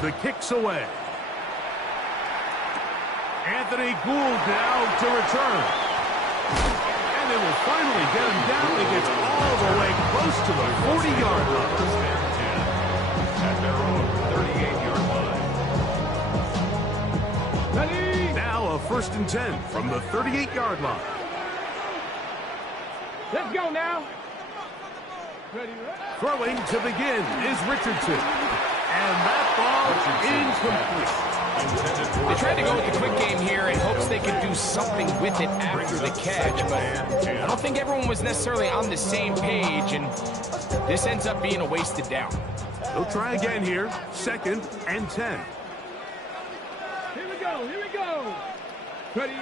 the kicks away. Anthony Gould now to return. And they will finally get him down. He gets all the way close to the 40-yard line. At their own 38-yard line. Now a 1st and 10 from the 38-yard line. Let's go now. Ready. Throwing to begin is Richardson. And that ball incomplete. They tried to go with the quick game here in hopes they could do something with it after the catch, but I don't think everyone was necessarily on the same page, and this ends up being a wasted down. They'll try again here. 2nd and 10. Here we go. Ready.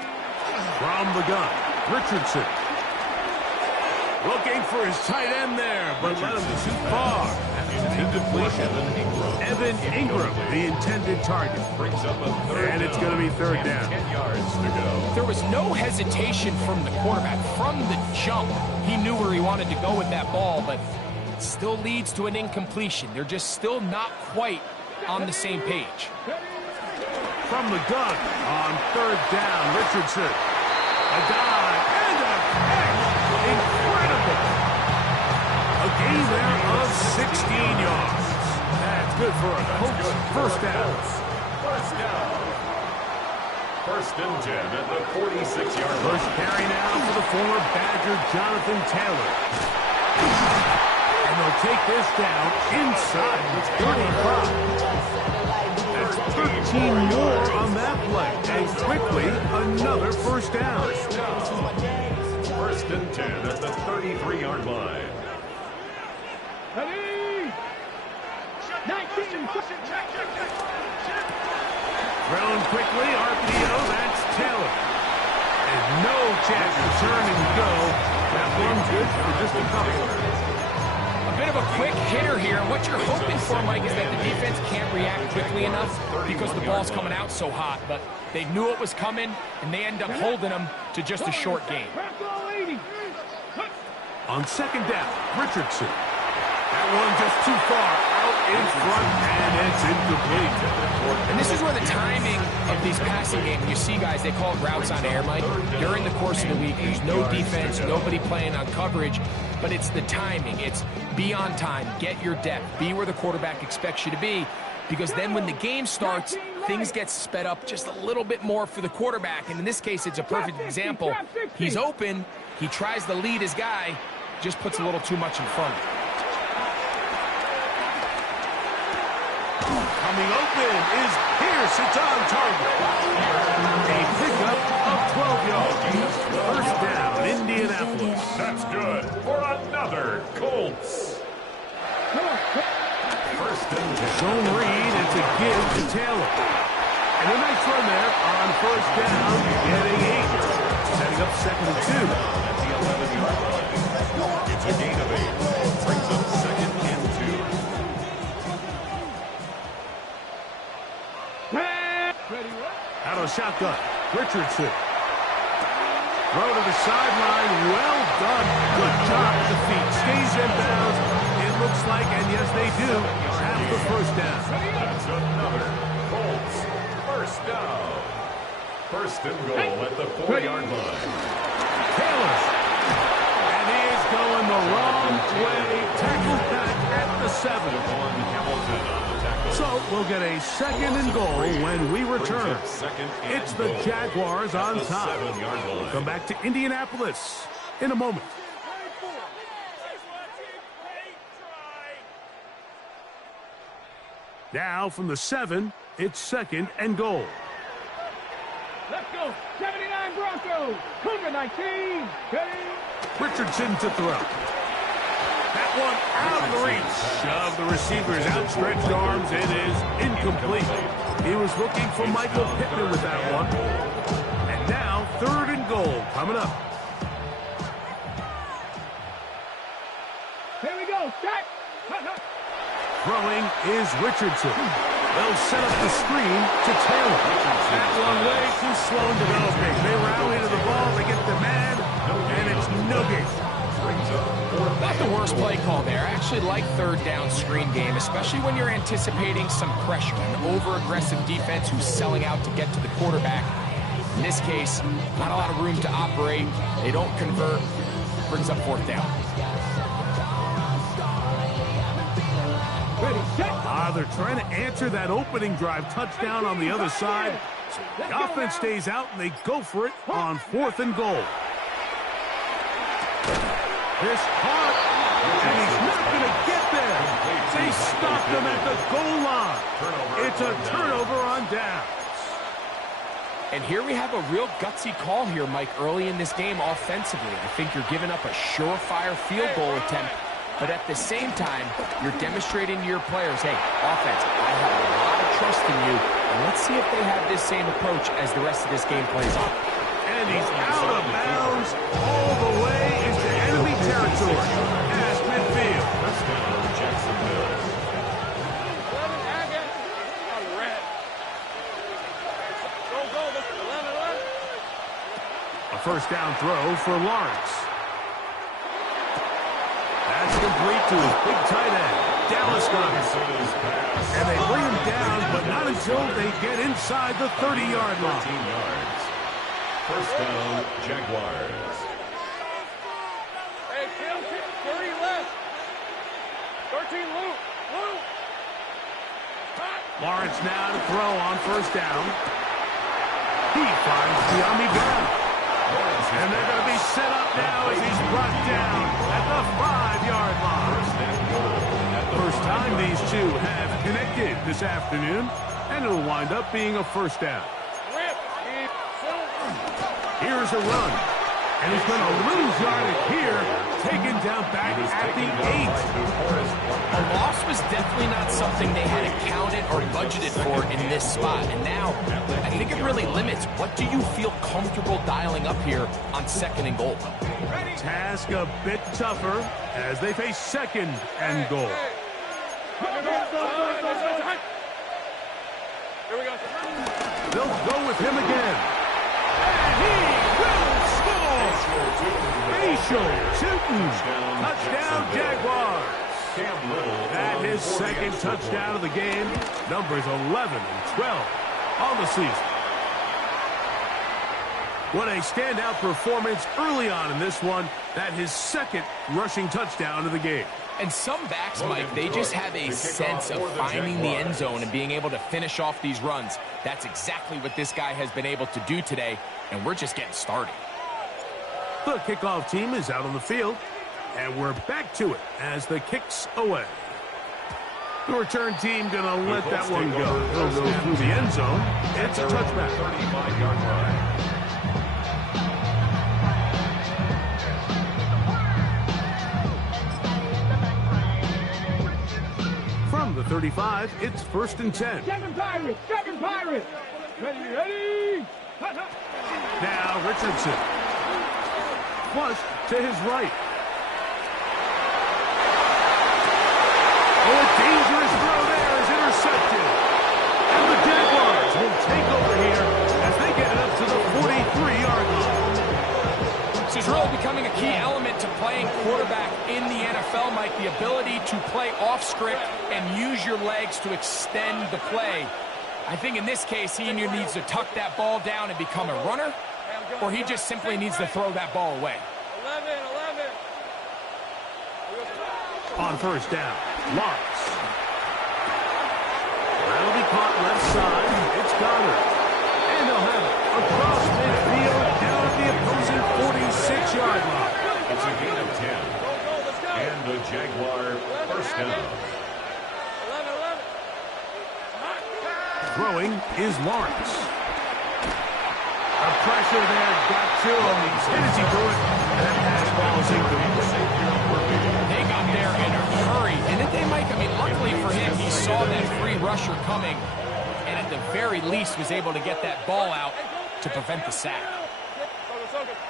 From the gun, Richardson. Looking for his tight end there, but let him too far. Incompletion. Evan Ingram, the intended target. And it's going to be 3rd down. 10 yards to go. There was no hesitation from the quarterback. From the jump, he knew where he wanted to go with that ball, but it still leads to an incompletion. They're just still not quite on the same page. From the gun on 3rd down, Richardson. A dive and a catch. Incredible. A gain there of 16 yards. That's good for a Colts 1st down. 1st and 10 at the 46-yard line. First carry now for the former Badger Jonathan Taylor. And they'll take this down inside the 35. That's 13 more on that play. And quickly, another 1st down. 1st and 10 at the 33-yard line. Ready. 19. Thrown quickly, RPO, that's Taylor. And no chance to turn and go. That one's good for just a couple. A bit of a quick hitter here. What you're hoping for, Mike, is that the defense can't react quickly enough because the ball's coming out so hot. But they knew it was coming, and they end up holding them to just a short game. On 2nd down, Richardson. That one just too far out in front, and it's incomplete. And this is where the timing of these passing games, you see guys, they call it routes on air, Mike. During the course of the week, there's no defense, nobody playing on coverage, but it's the timing. It's be on time, get your depth, be where the quarterback expects you to be, because then when the game starts, things get sped up just a little bit more for the quarterback, and in this case, it's a perfect example. He's open, he tries to lead his guy, just puts a little too much in front. Coming open is Pierce. It's on target. A pickup of 12 yards. 1st down, Indianapolis. That's good for another Colts. 1st and 10. Sean Reed, it's a give to Taylor. And a nice run there on 1st down, getting 8. Setting up 2nd and 2. At the 11-yard line. It's a gain of 8. Brings up 2nd and 2. Out of shotgun, Richardson. Throw to the sideline, well done. Good job at the feet, stays in bounds. It looks like, and yes they do, have the 1st down. That's another Colts 1st down. 1st and goal at the 4-yard line. Taylor. And he is going the wrong way. Tackled back at the 7. So we'll get a 2nd and goal when we return. It's the Jaguars on top. We'll come back to Indianapolis in a moment. Now from the 7, it's 2nd and goal. Let's go. 79 Broncos. Cougar 19. Ready. Richardson to throw. That one out of the reach of the receiver's outstretched arms. It is incomplete. He was looking for Michael Pittman with that one. And now 3rd and goal coming up. Here we go. Set. Throwing is Richardson. They'll set up the screen to Taylor. That one way too slow in developing. They rally to the ball. They get the man. And it's no gain. brings up fourth Not the worst play call there. I actually like third down screen game, especially when you're anticipating some pressure, an over-aggressive defense who's selling out to get to the quarterback. In this case, not a lot of room to operate. They don't convert. Brings up fourth down. Ready, set. They're trying to answer that opening drive touchdown on the other side. So the offense stays out, and they go for it on 4th and goal. This caught, and he's not going to get there. They stopped him at the goal line. It's a turnover on downs. And here we have a real gutsy call here, Mike, early in this game offensively. I think you're giving up a surefire field goal attempt, but at the same time, you're demonstrating to your players, hey, offense, I have a lot of trust in you, and let's see if they have this same approach as the rest of this game plays on. And he's out of bounds all the way into enemy territory past midfield. First down, Jacksonville. 11, Agate. On the red. Go, this is 11. A first down throw for Lawrence. That's complete to his big tight end, Dallas Goedert. And they bring him down, but not until they get inside the 30-yard line. 13 yards. First down, Jaguars. Hey, 30 left. 13 loop. Lawrence now to throw on first down. He finds Giambi Brown. And they're going to be set up now as he's brought down at the 5-yard line. First time these two have connected this afternoon, and it'll wind up being a first down. Here's a run, and he's going to lose yardage here, taken down back at the 8. A loss was definitely not something they had accounted or budgeted for in this spot. And now, I think it really limits. What do you feel comfortable dialing up here on 2nd and goal? Task a bit tougher as they face 2nd and goal. Here we go. They'll go with him again. And he will score! Facial Tootin. Touchdown, Jaguars. That his second touchdown of the game. Numbers 11 and 12 on the season. What a standout performance early on in this one. That his second rushing touchdown of the game. And some backs, Mike, they just have a sense of finding the end zone and being able to finish off these runs. That's exactly what this guy has been able to do today, and we're just getting started. The kickoff team is out on the field, and we're back to it as the kick's away. The return team going to let that one go. They'll go through the end zone. It's a touchback. 35-yard line. From the 35, it's 1st and 10. Seven Pirates. Ready. Now Richardson. Flush to his right. Oh, a dangerous throw there is intercepted. And the Jaguars will take over here as they get it up to the 43-yard line. This is really becoming a key element to playing quarterback in the NFL, Mike. The ability to play off script and use your legs to extend the play. I think in this case, he either needs to tuck that ball down and become a runner, or he just simply needs to throw that ball away. 11. On first down, Lawrence. That'll be caught left side. It's Goddard. And they'll have it across midfield down at the opposing 46-yard line. It's a gain of 10. And the Jaguar first down. 11. Throwing is Lawrence. The pressure there got to him. He's hit as he threw it. And that pass ball is incomplete. They got there in a hurry. And if they, Mike, I mean, luckily for him, he saw that free rusher coming. And at the very least was able to get that ball out to prevent the sack.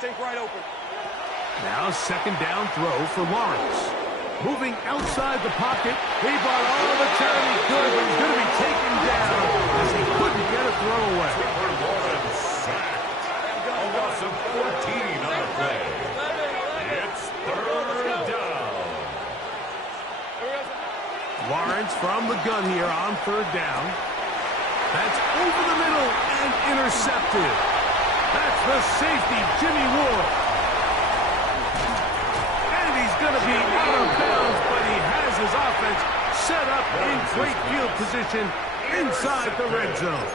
Take right open. Now 2nd down throw for Lawrence. Moving outside the pocket. He brought all the time he could, but he's going to be taken down as he couldn't get a throw away. Lawrence sacked. A loss of 14 on the play. It's 3rd offense from the gun here on third down. That's over the middle and intercepted. That's the safety, Jimmy Ward. And he's going to be out of bounds, but he has his offense set up in great field position inside the red zone.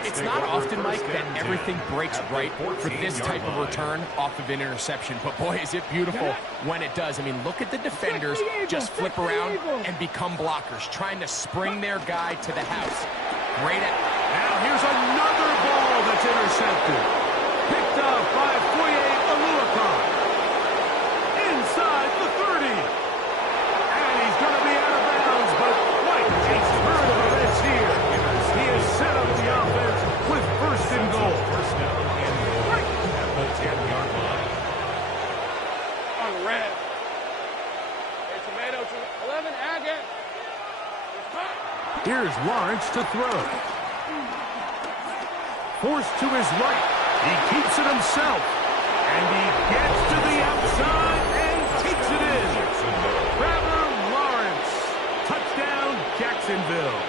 It's not often, Mike, that everything breaks right for this type of return off of an interception. But, boy, is it beautiful when it does. I mean, look at the defenders just flip around and become blockers, trying to spring their guy to the house. Great. Now here's another ball that's intercepted. Picked up by Foye Oluokun. Inside the 30. And he's going to be out of bounds, but White takes turn of events here. He has set up the offense with first and goal. First down at the 10-yard line. On red. Hey, tomato, 11, Agate. Here's Lawrence to throw. Forced to his right. He keeps it himself. And he gets to the outside and takes it in. Trevor Lawrence. Touchdown, Jacksonville.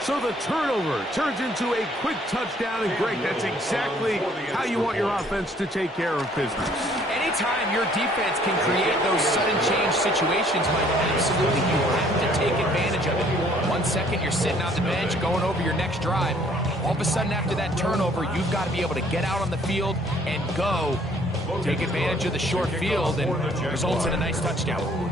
So the turnover turns into a quick touchdown, and Greg, that's exactly how you want your offense to take care of business. Anytime your defense can create those sudden change situations, Mike, absolutely, you have to take advantage of it. 1 second, you're sitting on the bench, going over your next drive. All of a sudden, after that turnover, you've got to be able to get out on the field and go. Take advantage of the short field, and results in a nice touchdown.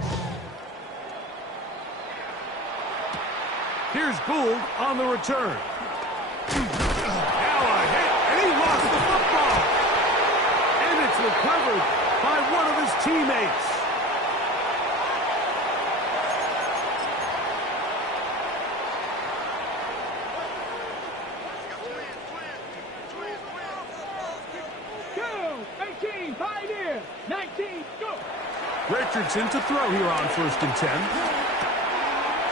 Here's Gould on the return. Now a hit, and he lost the football. And it's recovered by one of his teammates. Go! 18, Pioneer! 19, go! Richardson to throw here on 1st and 10.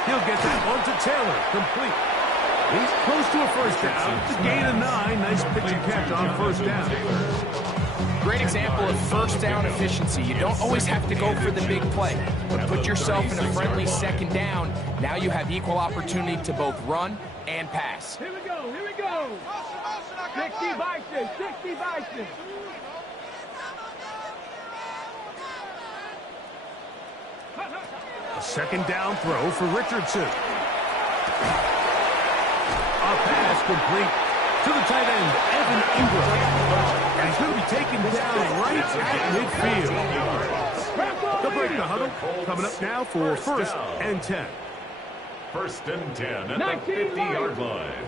He'll get that one to Taylor, complete. He's close to a first down. It's a gain of 9. Nice pitch and catch on first down. Great example of first down efficiency. You don't always have to go for the big play, but put yourself in a friendly second down. Now you have equal opportunity to both run and pass. Here we go, here we go! 60 Bison, 60 Bison! A second down throw for Richardson. A pass complete to the tight end, Evan Ingram. And he's going to be taken down right at midfield. They'll break the huddle. Coming up now for 1st and 10. 1st and 10 at the 50-yard line.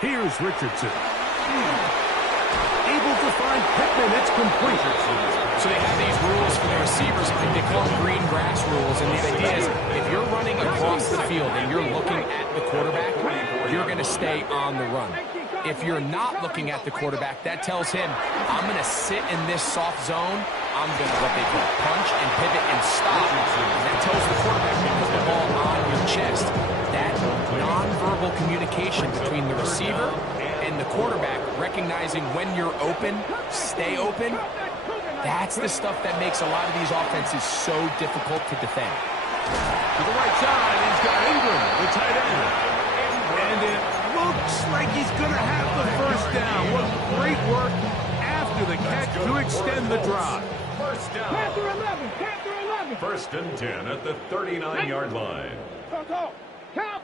Here's Richardson. Able to find Pittman. It's complete. So they have these rules for the receivers. They call them green grass rules. And the idea is if you're running across the field and you're looking at the quarterback, you're going to stay on the run. If you're not looking at the quarterback, that tells him, I'm going to sit in this soft zone. I'm going to what they call punch and pivot and stop. And that tells the quarterback to put the ball on your chest. That nonverbal communication between the receiver and the quarterback, recognizing when you're open, stay open, that's the stuff that makes a lot of these offenses so difficult to defend. To the right side, he's got Ingram, the tight end. And it looks like he's going to have the first down. What great work after the catch to extend the drive. First down. Panther 11, Panther 11! 1st and 10 at the 39-yard line. Count!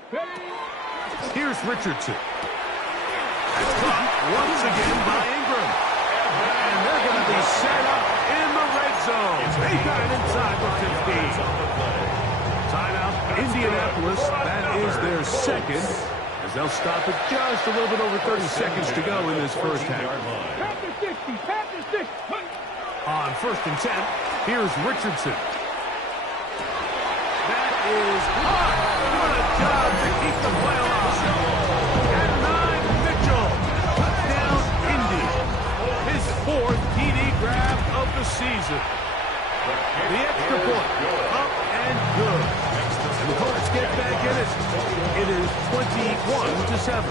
Here's Richardson. That's caught once again by Ingram. And they're going to be set up in the red zone. They got it inside the 15. Timeout, Indianapolis. That is their second, as they'll stop it just a little bit over 30 seconds to go in this first half. Panther 60, Panther 60! On 1st and 10, here's Richardson. That is hot. What a job to keep the play alive. At 9, Mitchell. Touchdown, Indy. His 4th TD grab of the season. The extra point, up and good. And the Colts get back in it. It is 21-7.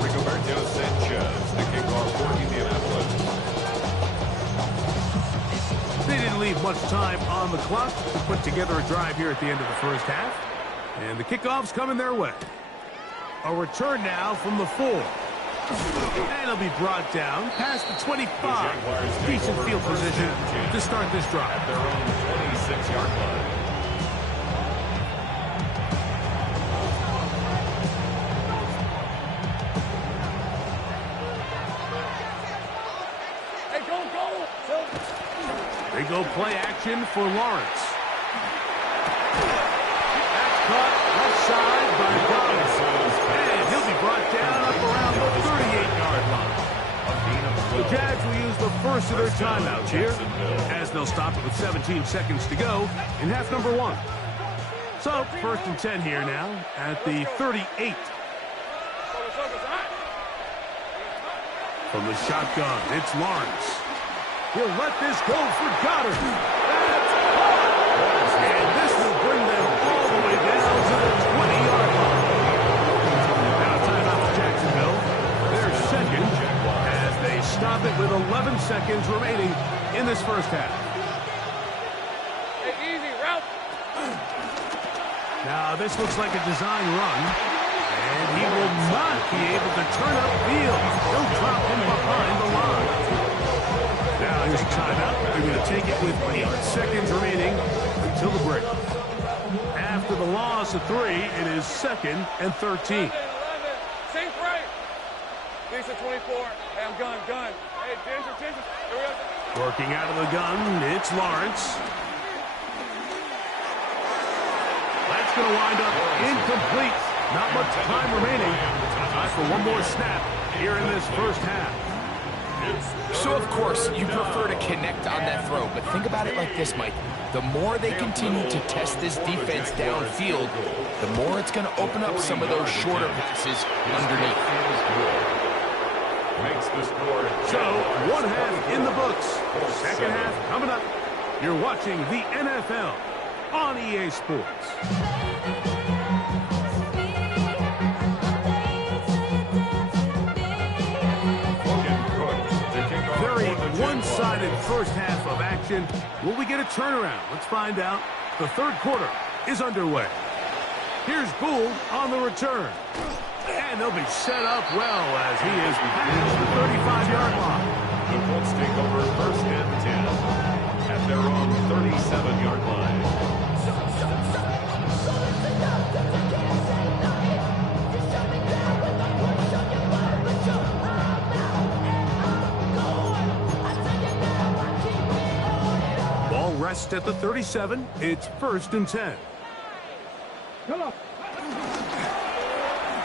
Rigoberto Sanchez didn't leave much time on the clock to put together a drive here at the end of the first half. And the kickoff's coming their way. A return now from the 4. And it'll be brought down past the 25. Decent field position to start this drive. At their own 26-yard line. They go play action for Lawrence. That's caught left side by Dobbins. And he'll be brought down up around the 38-yard line. The Jags will use the first of their timeouts here, as they'll stop it with 17 seconds to go in half number 1. So, first and 10 here now at the 38. From the shotgun, it's Lawrence. He'll let this go for Goddard. That's caught. And this will bring them all the way down to the 20-yard line. Now timeout for Jacksonville. Their second as they stop it with 11 seconds remaining in this first half. Hey, easy, route. Now this looks like a design run. And he will not be able to turn up field. He'll drop him behind the line. Now here's a timeout. They're going to take it with 8 seconds remaining until the break. After the loss of 3, it is 2nd and 13. 11. Sink right. Lisa 24. Hey, I'm gun. Hey, Ginger. Here we go. Working out of the gun, it's Lawrence. That's going to wind up incomplete. Not much time remaining. Time for one more snap here in this first half. So, of course, you prefer to connect on that throw, but think about it like this, Mike. The more they continue to test this defense downfield, the more it's going to open up some of those shorter passes underneath. Makes the score. So, one half in the books. Second half coming up. You're watching the NFL on EA Sports. Very one-sided first half of action. Will we get a turnaround? Let's find out. The third quarter is underway. Here's Gould on the return. And they'll be set up well as he is past the 35-yard line. The Colts take over first and 10 at their own 37-yard line. Ball rests at the 37. It's 1st and 10.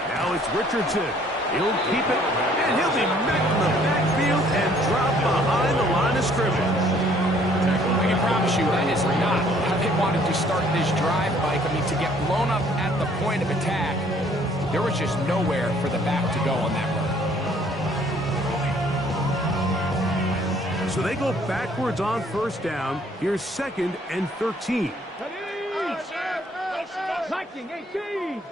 Now it's Richardson. He'll keep it, and he'll be met in the backfield and drop behind the line of scrimmage. I can promise you that is not how they wanted to start this drive, Mike. I mean, to get blown up at the point of attack, there was just nowhere for the back to go on that run. So they go backwards on first down. Here's 2nd and 13. Liking 18.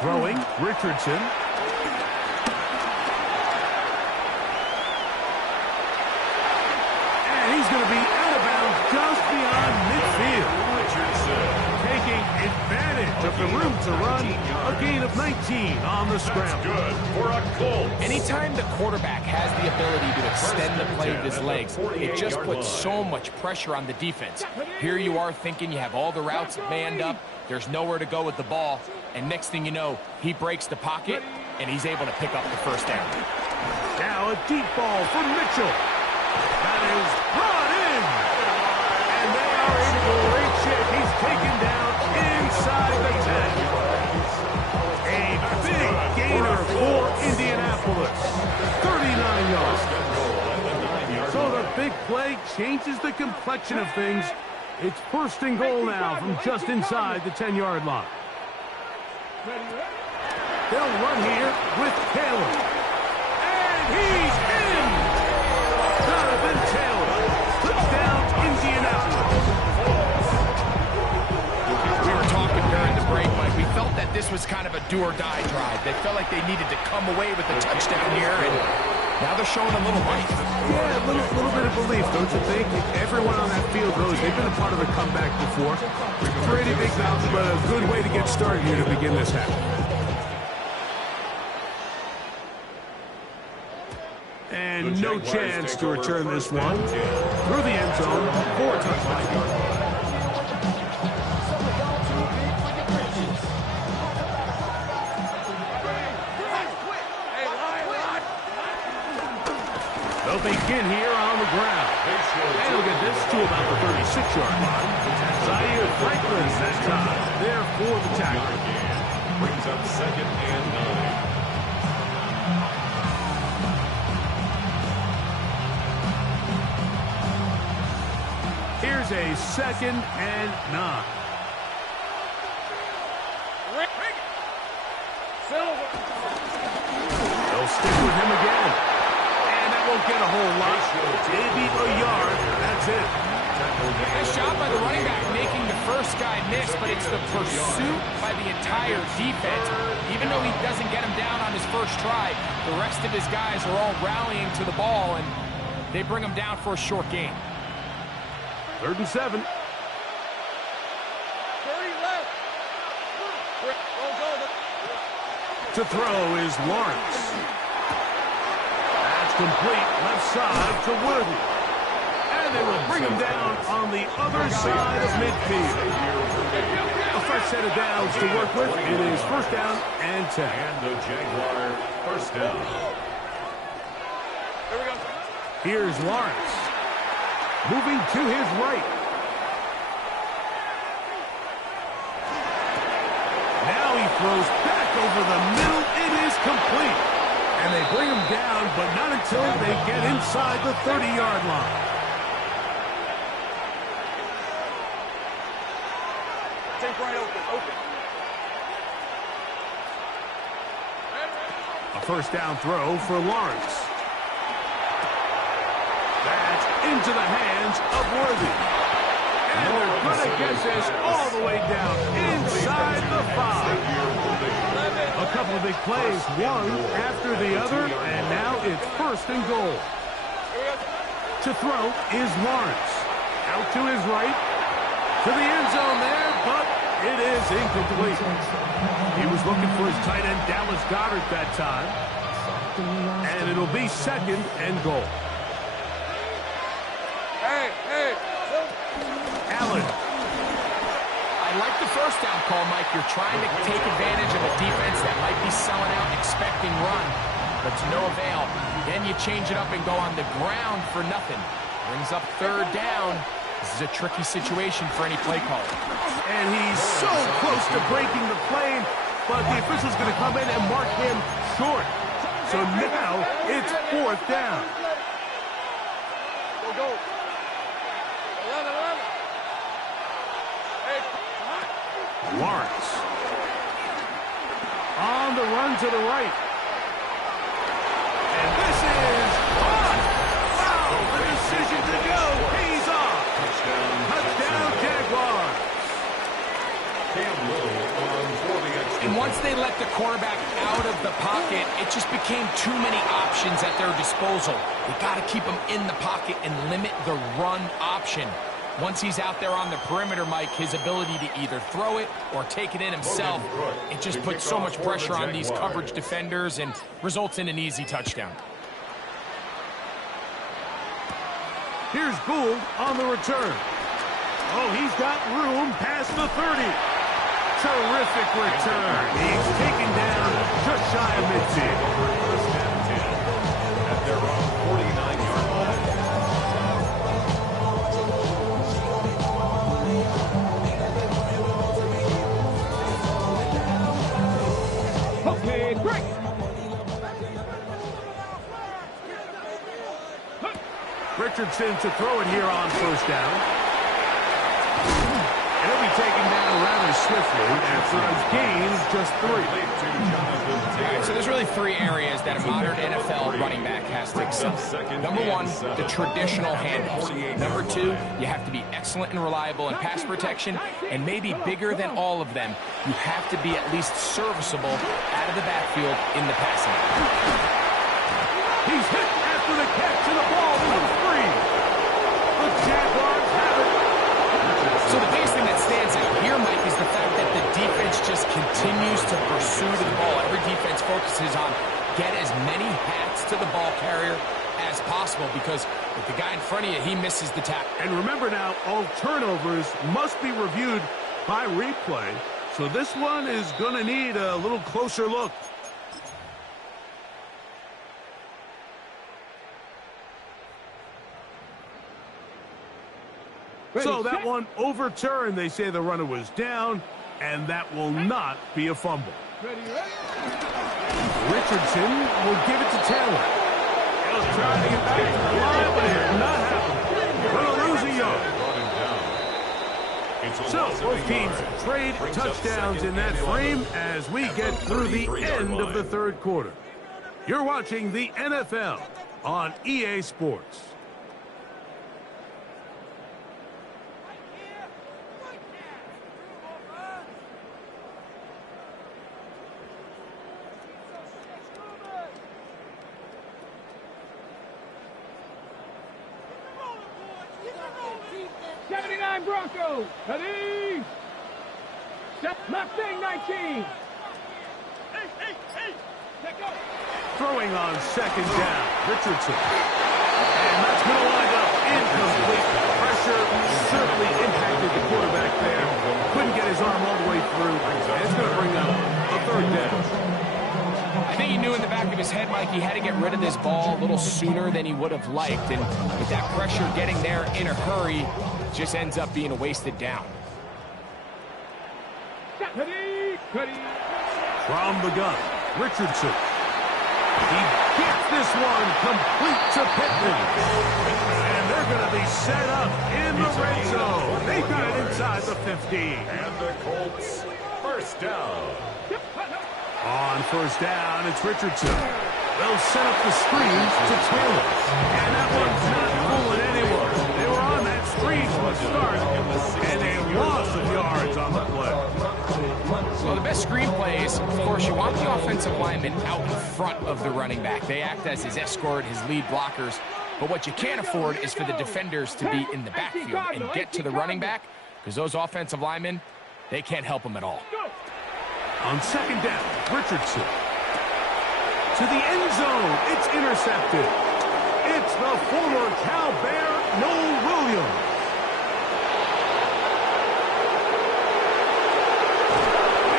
Throwing, Richardson. And he's going to be out of bounds just beyond midfield. Richardson. Taking advantage of the room to run. A gain of 19 on the scramble. Good for a Colts. Anytime the quarterback has the ability to extend the play with his legs, it just puts so much pressure on the defense. Here you are thinking you have all the routes manned up, there's nowhere to go with the ball, and next thing you know, he breaks the pocket, and he's able to pick up the first down. Now a deep ball for Mitchell. That is brought in. And they are in great shape. He's taken down inside the 10. A big gainer for Indianapolis. 39 yards. So the big play changes the complexion of things. It's 1st and goal now from just inside the 10-yard line. They'll run here with Taylor. And he's in! Jonathan Taylor. Touchdown, Indianapolis. We were talking during the break, Mike. We felt that this was kind of a do-or-die drive. They felt like they needed to come away with the touchdown here, and now they're showing a little life. Yeah, a little bit of belief, don't you think? Everyone on that field knows they've been a part of a comeback before. Pretty big mountain, but a good way to get started here to begin this half. And no chance to return this one. Through the end zone for a touchdown. They'll begin here on the ground. And they'll get this to about the 36-yard line. Zaire Franklin that time there for the tackle. Brings up 2nd and 9. Here's a 2nd and 9. They'll stick with him again. Won't get a whole lot. Maybe a yard. That's it. Nice job by the running back making the first guy miss, but it's the pursuit by the entire defense. Even though he doesn't get him down on his first try, the rest of his guys are all rallying to the ball, and they bring him down for a short gain. 3rd and 7. 30 left. To throw is Lawrence. Complete left side to Worthy. And they will bring him down on the other side of midfield. A fresh set of downs to work with. It is 1st down and 10. And the Jaguar 1st down. Here we go. Here's Lawrence. Moving to his right. Now he throws back over the middle. It is complete. And they bring him down, but not until they get inside the 30-yard line. Take right open. A 1st down throw for Lawrence. That's into the hands of Worthy. And they're going to get this all the way down inside the 5. A couple of big plays, one after the other, and now it's 1st and goal. To throw is Lawrence. Out to his right. To the end zone there, but it is incomplete. He was looking for his tight end, Dallas Goedert, that time. And it'll be 2nd and goal. Hey. Allen. I like the 1st down call, Mike. You're trying to take advantage of a defense that might be selling out, expecting run, but to no avail. Then you change it up and go on the ground for nothing. Brings up 3rd down. This is a tricky situation for any play caller. And he's so close to breaking the plane, but the official's going to come in and mark him short. So now it's 4th down. Go. 11. Lawrence. On the run to the right. And this is on. Wow, the decision to go. He's off. Touchdown, Jaguars. And once they let the quarterback out of the pocket, it just became too many options at their disposal. They got to keep him in the pocket and limit the run option. Once he's out there on the perimeter, Mike, his ability to either throw it or take it in himself, it just puts so much pressure on these coverage defenders and results in an easy touchdown. Here's Gould on the return. Oh, he's got room past the 30. Terrific return. He's taken down just shy of midfield. At their own 49-yard line. Okay, break. Richardson to throw it here on 1st down. And he'll be taken down rather swiftly after a gain of just 3. All right, so there's really 3 areas that a modern NFL running back has to excel. Number 1, the traditional handoffs. Number 2, you have to be excellent and reliable in pass protection, and maybe bigger than all of them, you have to be at least serviceable out of the backfield in the passing game. He's hit after the catch, and the ball is free. The Jaguars have it. So the biggest thing that stands out here, Mike, is the fact that the defense just continues to pursue the ball. Every defense focuses on get as many hats to the ball carrier as possible, because if the guy in front of you, he misses the tackle. And remember now, all turnovers must be reviewed by replay. So this one is going to need a little closer look. So that one overturned. They say the runner was down, and that will not be a fumble. Richardson will give it to Taylor. He'll try to get back to the line, but it did not happen. Going to lose a yard. So both teams trade touchdowns in that frame as we get through the end of the third quarter. You're watching the NFL on EA Sports. Broncos, ready? Step left thing, 19. Throwing on second down, Richardson. And that's going to wind up incomplete. Pressure certainly impacted the quarterback there. Couldn't get his arm all the way through. And it's going to bring up a third down. I think he knew in the back of his head, Mike, he had to get rid of this ball a little sooner than he would have liked. And with that pressure getting there in a hurry, just ends up being a wasted down. From the gun, Richardson. He gets this one complete to Pittman. And they're going to be set up in the red zone. They got it inside the 15. And the Colts, first down. On first down, it's Richardson. They'll set up the screens to Taylor. And that one's not fooling anyone. They were on that screen from the start, and they lost some yards on the play. Well, the best screen plays, of course, you want the offensive linemen out in front of the running back. They act as his escort, his lead blockers. But what you can't afford is for the defenders to be in the backfield and get to the running back, because those offensive linemen, they can't help him at all. On second down, Richardson. To the end zone, it's intercepted. It's the former Cal Bear, Noel Williams.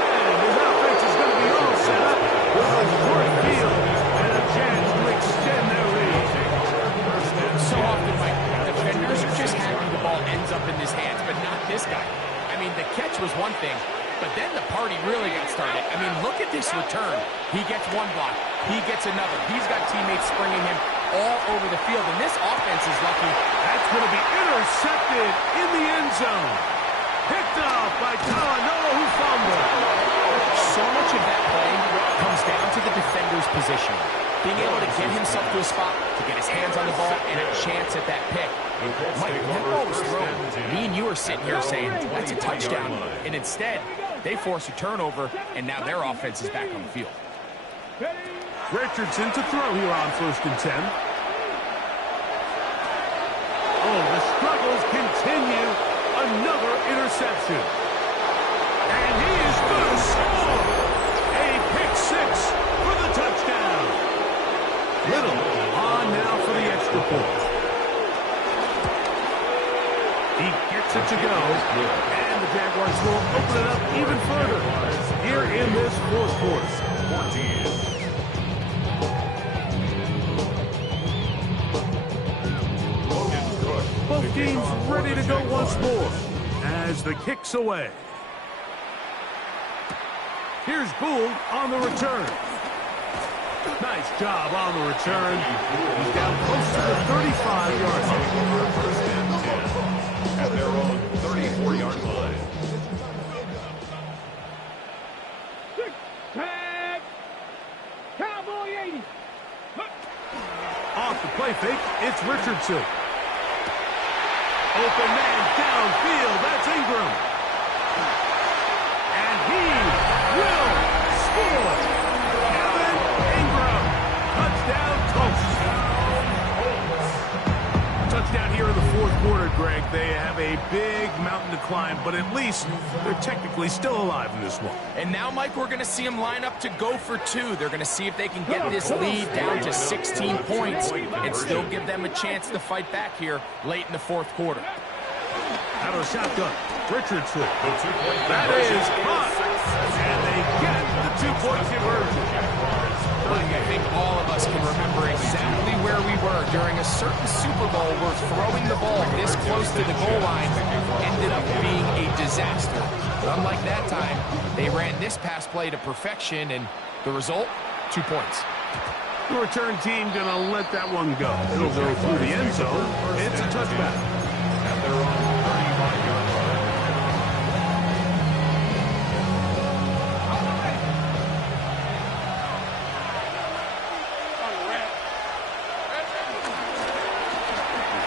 And his offense is going to be all set up with a short field and a chance to extend their lead. So often, Mike, defenders are just happy the ball ends up in his hands, but not this guy. I mean, the catch was one thing, but then the party really got started. I mean, look at this return. He gets one block. He gets another. He's got teammates springing him all over the field, and this offense is lucky. That's going to be intercepted in the end zone. Picked up by Talanoa, who fumbled. So much of that play comes down to the defender's position. Being able to get himself to a spot, to get his hands on the ball, and a chance at that pick. Mike, that ball was thrown. Me and you are sitting here saying, that's a touchdown. And instead, they force a turnover, and now their offense is back on the field. Richardson to throw here on 1st and 10. Oh, the struggles continue. Another interception. And he is going to score. A pick six for the touchdown. Little on now for the extra point. He gets it to go. And the Jaguars will open it up even further here in this fourth quarter. 14. Both teams ready to go once more as the kick's away. Here's Gould on the return. Nice job on the return. He's down close to the 35-yard line. First and 10 at their own 34-yard line. Off the play fake, it's Richardson. Open man downfield, that's Ingram. And he will score. Kevin Ingram. Touchdown, Colts. Touchdown here in the fourth quarter, Greg. They have a big mountain to climb, but at least they're technically still alive in this one. And now, Mike, we're going to see them line up to go for two. They're going to see if they can get this lead down to 16 points and still give them a chance to fight back here late in the fourth quarter. Out of the shotgun, Richardson. That is caught. And they get the two-point conversion. Mike, I think all of us can remember exactly where we were during a certain Super Bowl where throwing the ball this close to the goal line ended up being a disaster. But unlike that time, they ran this pass play to perfection, and the result, 2 points. The return team going to let that one go. It'll go through the end zone. It's a touchback. At their own 35-yard line.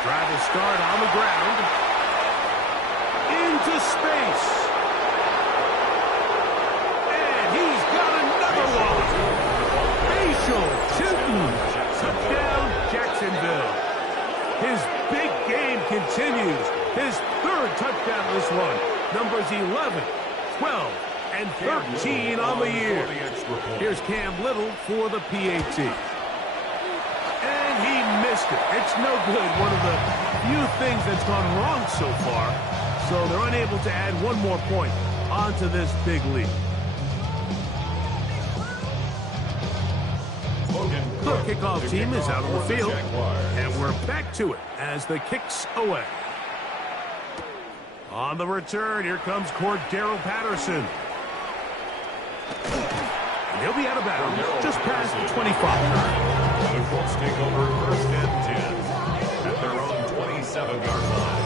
Drive will start on the ground. Into space. And he's got another one. Facial shooting. Touchdown, Jacksonville. His big game continues. His third touchdown this one. Numbers 11, 12, and 13 on the year. Here's Cam Little for the PAT. And he missed it. It's no good. One of the few things that's gone wrong so far. So they're unable to add one more point onto this big lead. The kickoff team is out on the field. And we're back to it as the kick's away. On the return, here comes Cordero Patterson. And he'll be out of bounds just past the 25. The Colts take over first and 10 at their own 27-yard line.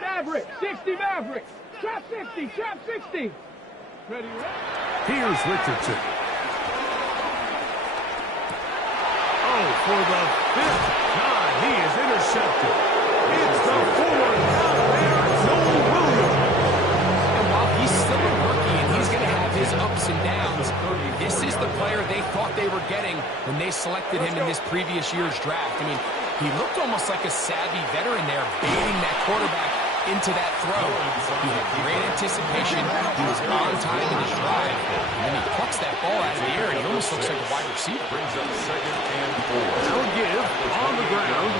Maverick, 60 Maverick, trap 60, trap 60. Ready? Here's Richardson. Oh, for the fifth time, he is intercepted. It's the forward out there, Noel Williams. And while he's still a rookie and he's going to have his ups and downs, this is the player they thought they were getting when they selected him in this previous year's draft. I mean, he looked almost like a savvy veteran there, baiting that quarterback into that throw. He had great anticipation. He was on time in his drive. And then he plucks that ball out of the air, and he almost looks like a wide receiver. Brings up second and 4. No give on the ground.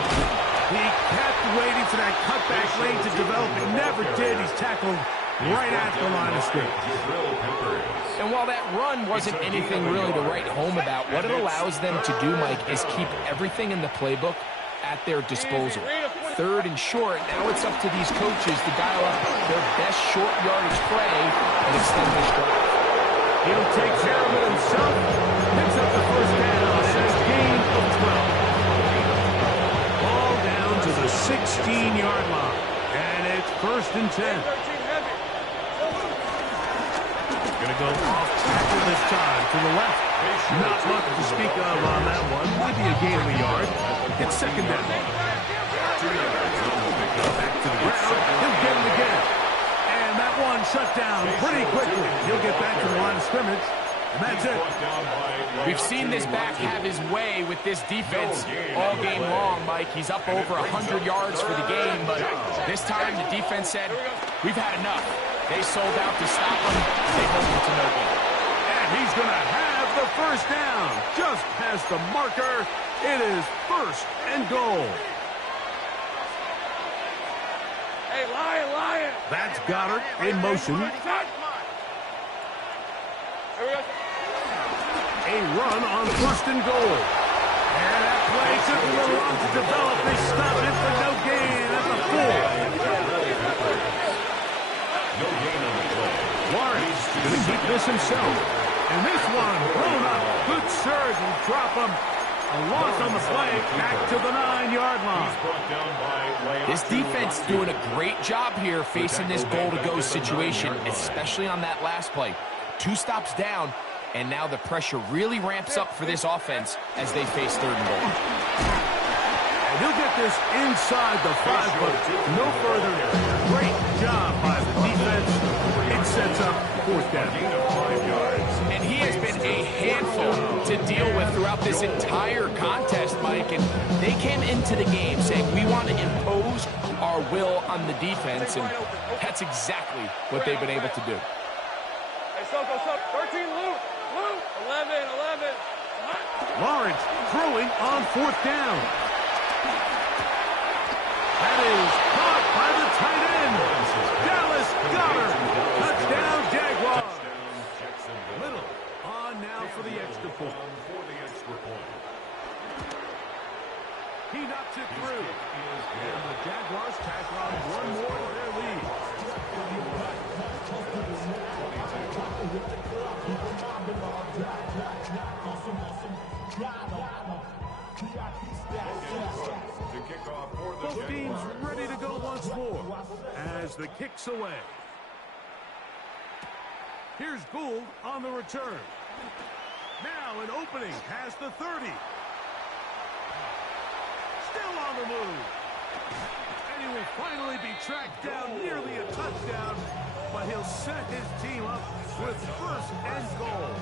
He kept waiting for that cutback lane to develop. It never did. He's tackled right at the line of scrimmage. And while that run wasn't anything really to write home about, what it allows them to do, Mike, is keep everything in the playbook at their disposal. Third and short, now it's up to these coaches to dial up their best short yardage play and extend this drive. He'll take care of it himself. Picks up the first down and a gain of 12. Ball down to the 16-yard line. And it's first and 10. Going to go off tackle this time to the left. Not much to speak of on that one. Maybe a gain of a yard. It's second down. Back to the ground. He'll get it again. And that one shut down pretty quickly. He'll get back to the line of scrimmage. And that's it. We've seen this back have his way with this defense all game long, Mike. He's up over 100 yards for the game, but this time the defense said, we've had enough. They sold out to stop him. They hold him to no gain. And he's going to have the first down. Just has the marker. It is first and goal. Hey, Lion. That's Goddard in motion. A run on first and goal. And that play took a little long to develop. They stopped it for no gain at the 4. No gain on the play. Lawrence going to keep this himself. And this one blown up. Good surge and drop him. A loss on the play, back to the 9-yard line. This defense doing a great job here facing this goal-to-go situation, especially on that last play. 2 stops down, and now the pressure really ramps up for this offense as they face 3rd and goal. And he'll get this inside the 5, but no further. Great job by the defense. It sets up 4th down. And he has been a handful to deal with throughout this entire contest, Mike. And they came into the game saying, we want to impose our will on the defense, and that's exactly what they've been able to do. Hey, so, 13, Luke, 11. Lawrence throwing on 4th down. That is caught by the tight end. Dallas Goedert. Touchdown, Jaguars. Little on now for the extra point. He knocks it through. And the Jaguars tack on 1 more to their lead. Both teams ready to go once more as the kick's away. Here's Gould on the return. Now an opening past the 30. Still on the move. And he will finally be tracked down, nearly a touchdown, but he'll set his team up with 1st and goal.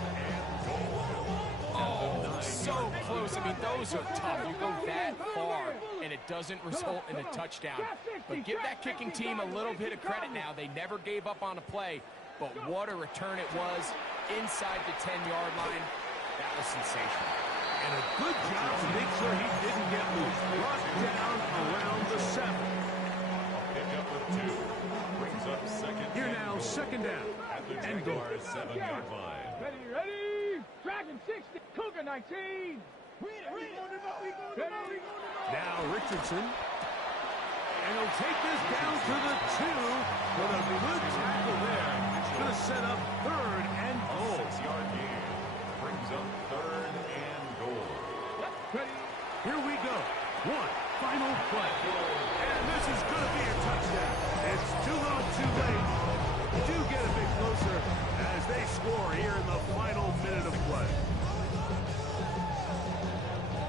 Oh, so close. I mean, those are tough. You go that far, and it doesn't result in a touchdown. But give that kicking team a little bit of credit now. They never gave up on a play, but what a return it was inside the 10-yard line. That was sensational. And a good job to make sure he didn't get loose. Brought down around the 7. Pick up with 2. Brings up 2nd. Here now, 2nd down. At the Jaguars' 7-yard line. Ready? Dragon 60, Cougar 19. Now Richardson. And he'll take this down to the 2 with a good tackle there. It's going to set up 3rd and goal. 6-yard gain. Brings up 3rd and goal. Here we go. 1 final play. And this is going to be a touchdown. It's too little too late. Do get a bit closer as they score here in the final minute of play.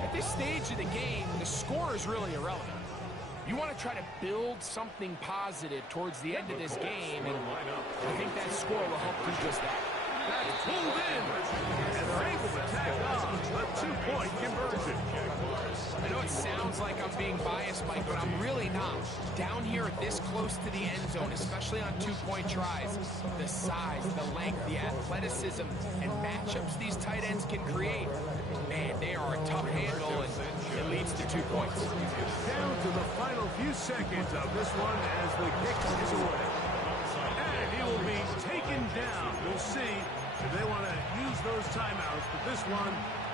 At this stage of the game, the score is really irrelevant. You want to try to build something positive towards the end of this game, and I think that score will help do just that. That's pulled in, and they're able to tack on a 2-point conversion. I know it sounds like I'm being biased, Mike, but I'm really not. Down here this close to the end zone, especially on 2-point tries, the size, the length, the athleticism, and matchups these tight ends can create, man, they are a tough handle, and it leads to 2 points. Down to the final few seconds of this one as the kick is away. And he will be taken down. We'll see if they want to use those timeouts, but this one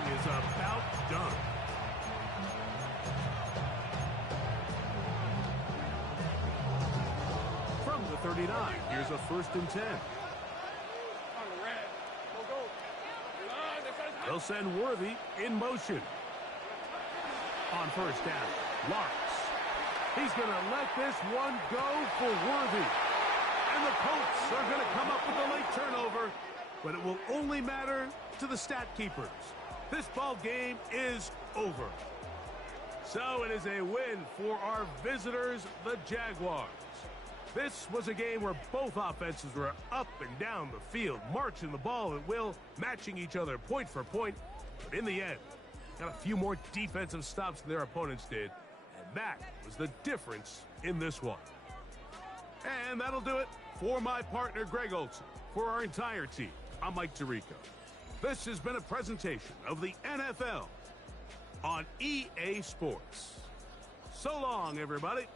is about done. From the 39, here's a 1st and 10. They'll send Worthy in motion. On 1st down, Lawrence. He's going to let this one go for Worthy. And the Colts are going to come up with a late turnover, but it will only matter to the stat keepers. This ball game is over. So it is a win for our visitors, the Jaguars. This was a game where both offenses were up and down the field, marching the ball at will, matching each other point for point. But in the end, got a few more defensive stops than their opponents did, and that was the difference in this one. And that'll do it for my partner, Greg Olson. For our entire team, I'm Mike Tirico. This has been a presentation of the NFL on EA Sports. So long, everybody.